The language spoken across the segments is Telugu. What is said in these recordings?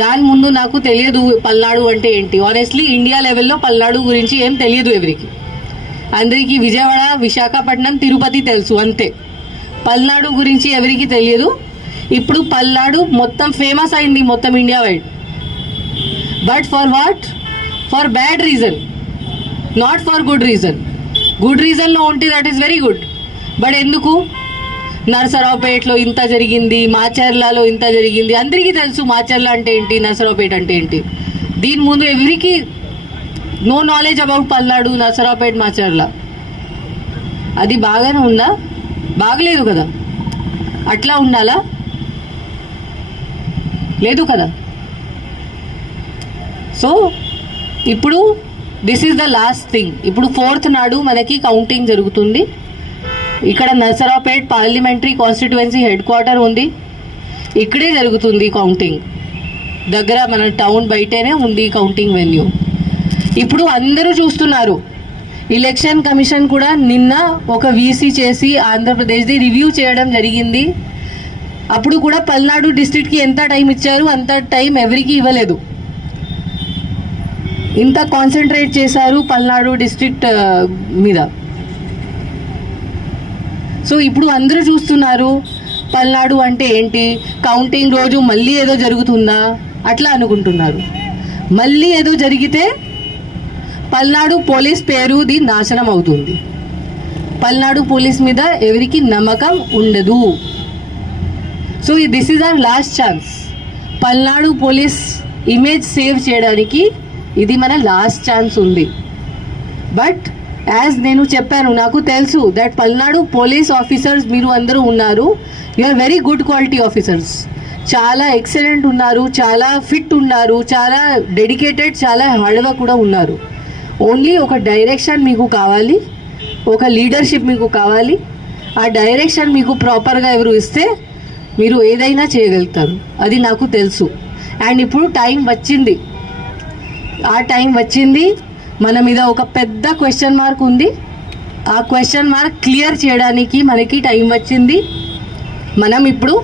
దాని ముందు నాకు తెలియదు పల్నాడు అంటే ఏంటి. ఆనెస్ట్లీ ఇండియా లెవెల్లో పల్నాడు గురించి ఏం తెలియదు ఎవరికి. అందరికీ విజయవాడ, విశాఖపట్నం, తిరుపతి తెలుసు అంతే. పల్నాడు గురించి ఎవరికి తెలియదు. ఇప్పుడు పల్నాడు మొత్తం ఫేమస్ అయింది మొత్తం India wide. But for what? For bad reason, not for good reason. Good రీజన్లో ఉంటే that is very good. But ఎందుకు? నరసరావుపేటలో ఇంత జరిగింది, మాచర్లలో ఇంత జరిగింది. అందరికీ తెలుసు మాచర్ల అంటే ఏంటి, నరసరావుపేట అంటే ఏంటి. దీని ముందు ఎవరికి no knowledge about Palnadu, Narasaraopet, Macherla. అది బాగానే ఉందా? బాగలేదు కదా. అట్లా ఉండాలా? లేదు కదా. సో ఇప్పుడు this is the last thing. ఇప్పుడు 4th నాడు మనకి కౌంటింగ్ జరుగుతుంది. ఇక్కడ Narasaraopet parliamentary constituency head quarter ఉంది. ఇక్కడే జరుగుతుంది కౌంటింగ్. దగ్గర మన టౌన్ బయటనే ఉంది కౌంటింగ్ వెన్యూ. ఇప్పుడు అందరూ చూస్తున్నారు. ఎలక్షన్ కమిషన్ కూడా నిన్న ఒక వీసీ చేసి ఆంధ్రప్రదేశ్ది రివ్యూ చేయడం జరిగింది. అప్పుడు కూడా పల్నాడు డిస్ట్రిక్ట్కి ఎంత టైం ఇచ్చారు, అంత టైం ఎవరికి ఇవ్వలేదు. ఇంత కాన్సన్ట్రేట్ చేశారు పల్నాడు డిస్ట్రిక్ట్ మీద. సో ఇప్పుడు అందరూ చూస్తున్నారు పల్నాడు అంటే ఏంటి, కౌంటింగ్ రోజు మళ్ళీ ఏదో జరుగుతుందా అట్లా అనుకుంటున్నారు. మళ్ళీ ఏదో జరిగితే పల్నాడు పోలీస్ పేరుది నాశనం అవుతుంది. పల్నాడు పోలీస్ మీద ఎవరికి నమ్మకం ఉండదు. So this is our last chance. Palnadu police image save చేయడానికి ఇది మన లాస్ట్ ఛాన్స్ ఉంది. బట్ యాజ్ నేను చెప్పాను, నాకు తెలుసు దట్ పల్నాడు పోలీస్ ఆఫీసర్స్ మీరు అందరూ ఉన్నారు. You are very good quality officers. చాలా ఎక్సలెంట్ ఉన్నారు, చాలా ఫిట్ ఉన్నారు, చాలా డెడికేటెడ్, చాలా హార్డ్ వర్క్ కూడా ఉన్నారు. ఓన్లీ ఒక డైరెక్షన్ మీకు కావాలి, ఒక లీడర్షిప్ మీకు కావాలి. ఆ డైరెక్షన్ మీకు ప్రాపర్గా ఎవరు ఇస్తే మీరు ఏదైనా చేయగలుగుతారు. అది నాకు తెలుసు. అండ్ ఇప్పుడు టైం వచ్చింది. ఆ టైం వచ్చింది. మన మీద ఒక పెద్ద క్వశ్చన్ మార్క్ ఉంది. ఆ క్వశ్చన్ మార్క్ క్లియర్ చేయడానికి మనకి టైం వచ్చింది. మనం ఇప్పుడు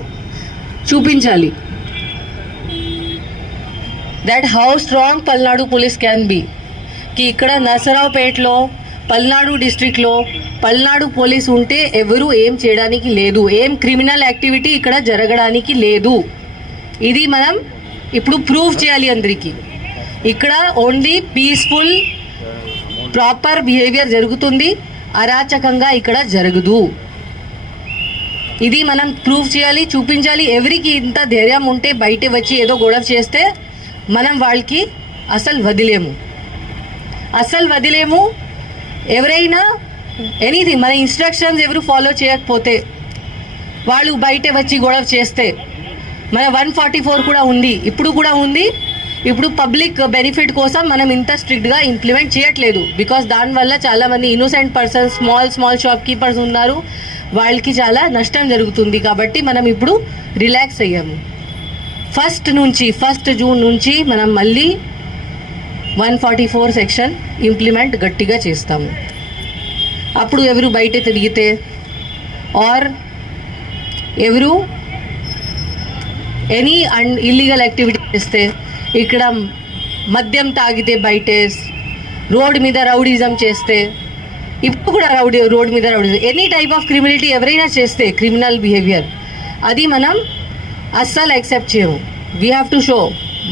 చూపించాలి that how strong Palnadu police can be. కి ఇక్కడ నరసరావుపేటలో, పల్నాడు డిస్ట్రిక్ట్లో పల్నాడు పోలీస్ ఉంటే ఎవరు ఏం చేయడానికి లేదు, ఏం క్రిమినల్ యాక్టివిటీ ఇక్కడ జరగడానికి లేదు. ఇది మనం ఇప్పుడు ప్రూవ్ చేయాలి అందరికీ. ఇక్కడ ఓన్లీ పీస్ఫుల్ ప్రాపర్ బిహేవియర్ జరుగుతుంది, అరాచకంగా ఇక్కడ జరగదు. ఇది మనం ప్రూవ్ చేయాలి, చూపించాలి. ఎవరికి ఇంత ధైర్యం ఉంటే బయట వచ్చి ఏదో గొడవ చేస్తే మనం వాళ్ళకి అసలు వదిలేము. ఎవరైనా ఎనీథింగ్ మన ఇన్స్ట్రక్షన్స్ ఎవరు ఫాలో చేయకపోతే, వాళ్ళు బయట వచ్చి గొడవ చేస్తే, మన 144 కూడా ఉంది, ఇప్పుడు కూడా ఉంది. ఇప్పుడు పబ్లిక్ బెనిఫిట్ కోసం మనం ఇంత స్ట్రిక్ట్గా ఇంప్లిమెంట్ చేయట్లేదు. బికాస్ దానివల్ల చాలామంది innocent persons, small shop keepers ఉన్నారు, వాళ్ళకి చాలా నష్టం జరుగుతుంది. కాబట్టి మనం ఇప్పుడు రిలాక్స్ అయ్యాము. 1 జూన్ నుంచి మనం మళ్ళీ 144 సెక్షన్ ఇంప్లిమెంట్ గట్టిగా చేస్తాము. అప్పుడు ఎవరు బయట తిరిగితే ఆర్ ఎవరు ఎనీ ఇల్లీగల్ యాక్టివిటీ చేస్తే, ఇక్కడ మద్యం తాగితే బయట, రోడ్ మీద రౌడీజం చేస్తే, ఇప్పుడు కూడా రోడ్ మీద rowdyism, any type of criminality ఎవరైనా చేస్తే, క్రిమినల్ బిహేవియర్, అది మనం అస్సలు యాక్సెప్ట్ చేయము. వీ హ్యావ్ టు షో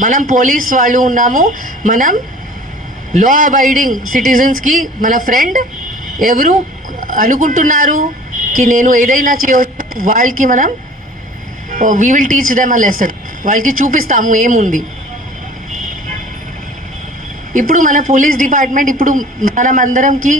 మనం పోలీస్ వాళ్ళు ఉన్నాము, మనం లా అబైడింగ్ సిటిజన్స్కి మన ఫ్రెండ్. ఎవరు అనుకుంటున్నారు కి నేను ఏదైనా చేయవచ్చు, వాళ్ళకి మనం we will teach them a lesson. వాళ్ళకి చూపిస్తాము ఏముంది. ఇప్పుడు మన పోలీస్ డిపార్ట్మెంట్ ఇప్పుడు మనం అందరంకి